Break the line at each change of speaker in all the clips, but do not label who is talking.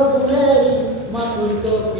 tornei, ma tutto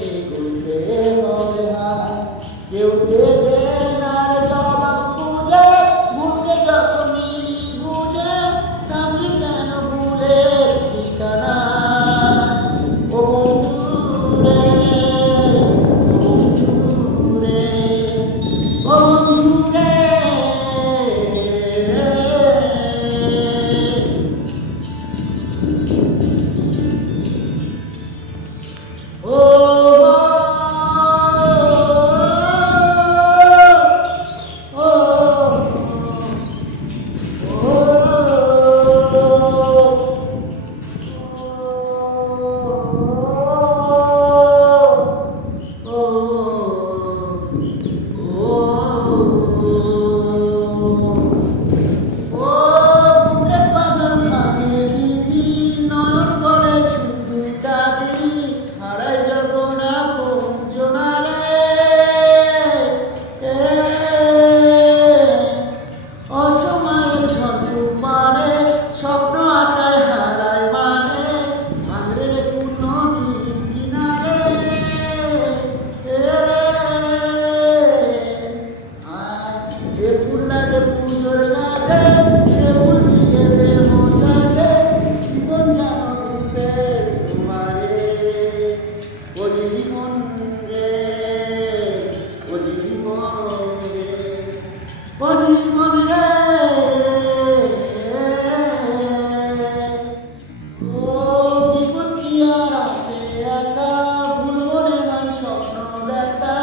জীবন রে ও বিপদ কি আর আসে একা ভুলব রে ভাই স্বপ্ন দেখা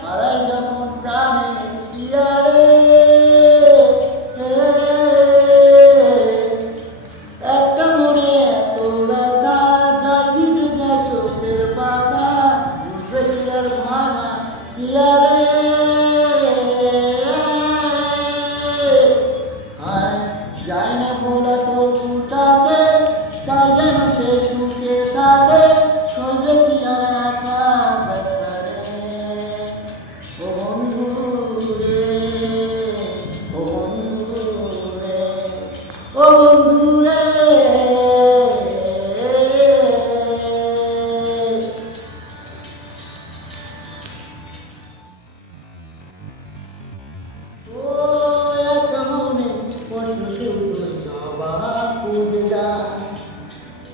হারাই যখন প্রাণে দিয়া রে একটা মনে এত ব্যথা যাই ভিজে যায় চোখের পাতা উঠবে কি আর ভাঙা দিয়া রে যায় না ভোলা তো তাতে তাই যেন সে সুখে থাকে সইবে কি আর একা ব্যাপারে? ও বন্ধু রে, ও বন্ধু রে, ও বন্ধু বুঝে যা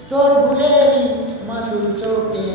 তোর ভুলেরই মাসুর চোখে